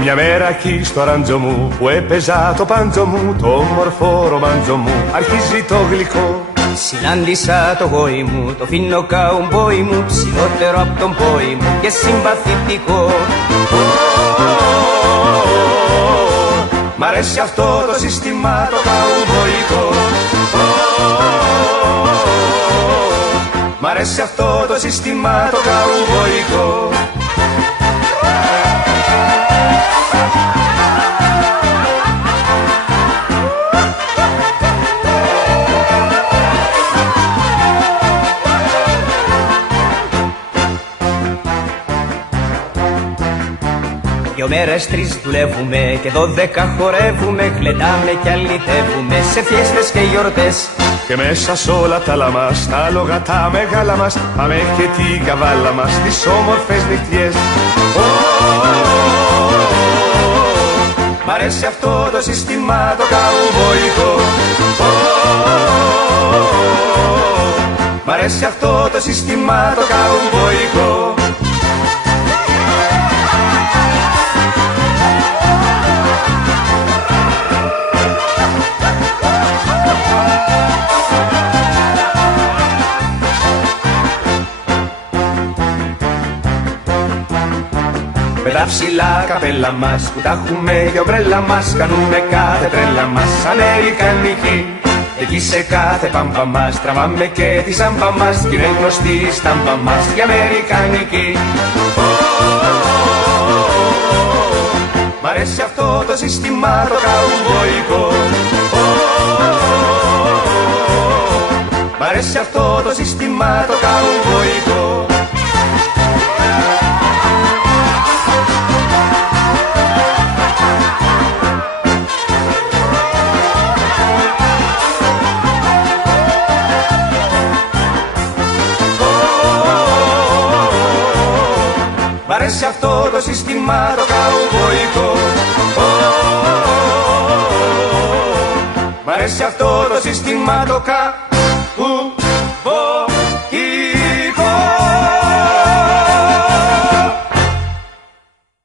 Μια μέρα εκεί στο ράντζο μου που έπαιζα το πάντζο μου, το όμορφο ρομάντζο μου αρχίζει το γλυκό. Συνάντησα το γόη μου, το φίνο καουμπόι μου, ψηλότερο απ' τον πόη μου και συμπαθητικό. Μ' αρέσει αυτό το σύστημα το καουμποϊκό. Μ' αρέσει αυτό το σύστημα το καουμποϊκό. Δυο μέρες τρεις δουλεύουμε και 12 χορεύουμε, γλεντάμε κι αλυτεύουμε σε φιέστες και γιορτές. Και μέσα σ' όλα τα λαμάς, τα άλογα τα μεγάλα μας, πάμε και την καβάλα μας στις όμορφες νυχτιές. Μ' αρέσει αυτό το σύστημα το καουμποϊκό. Μ' αρέσει αυτό το σύστημα το καουμποϊκό. Με τα ψηλά καπέλα μας που τα έχουμε για ομπρέλα μας, κάνουμε κάθε τρέλα μας αμερικανική. Εκεί σε κάθε πάμπα μας τραβάμε και τη σάμπα μας, κι είναι γνωστή η στάμπα μας η αμερικανική. Μ' αρέσει αυτό το σύστημα το καουμποϊκό. Μ' αρέσει αυτό το σύστημα το καουμποϊκό. Μ' αρέσει αυτό το σύστημα το καουμποϊκό. Μ' αρέσει αυτό το σύστημα το καουμποϊκό.